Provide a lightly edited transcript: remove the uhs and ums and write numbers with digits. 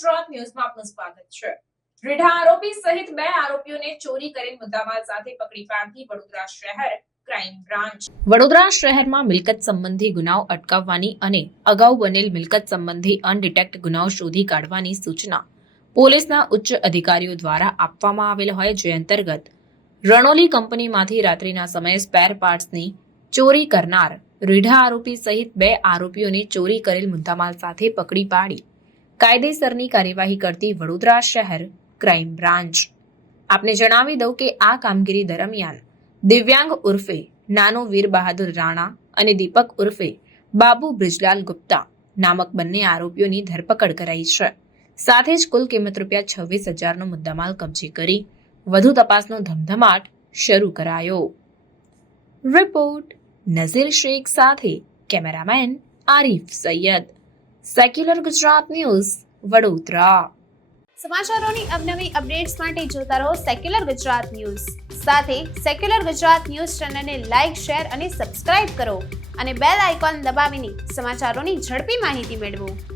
ગુજરાત ન્યૂઝમાં આપનું સ્વાગત છે। રીઢા આરોપી સહિત 2 આરોપીઓને ચોરી કરેલ મુદ્દામાલ સાથે પકડી પાડતી વડોદરા શહેર ક્રાઇમ બ્રાન્ચ। વડોદરા શહેરમાં મિલકત સંબંધી ગુનાઓ અટકાવવાની અને અગાઉ બનેલ મિલકત સંબંધી અનડિટેક્ટ ગુનાઓ શોધી કાઢવાની સૂચના પોલીસના ઉચ્ચ અધિકારીઓ દ્વારા આપવામાં આવેલ હોય, જે અંતર્ગત રણોલી કંપનીમાંથી રાત્રિના સમયે સ્પેર પાર્ટ્સની ચોરી કરનાર રીઢા આરોપી સહિત 2 આરોપીઓને ચોરી કરેલ મુદ્દામાલ સાથે પકડી પાડી કાયદેસરની કાર્યવાહી કરતી વડોદરા શહેર ક્રાઇમ બ્રાન્ચ। આપને જણાવી દઉં કે આ કામગીરી દરમિયાન દિવ્યાંગ ઉર્ફે નાનો વીર બહાદુર રાણા અને દીપક ઉર્ફે બાબુ બ્રિજરાલ ગુપ્તા નામક બંને આરોપીઓની ધરપકડ કરાઈ છે। સાથે જ કુલ કિંમત ₹26,000નો મુદ્દામાલ કબજે કરી વધુ તપાસનો ધમધમાટ શરૂ કરાયો। રિપોર્ટ નઝીર શેખ સાથે cameraman Arif Sayyed, secular Gujarat news, Vadodara. સમાચારોની અવનવી અપડેટ્સ માટે જોતા રહો સેક્યુલર ગુજરાત ન્યૂઝ। સાથે સેક્યુલર ગુજરાત ન્યૂઝ ચેનલને લાઇક, શેર અને સબસ્ક્રાઇબ કરો અને બેલ આઇકોન દબાવીને સમાચારોની ઝડપી માહિતી મેળવો।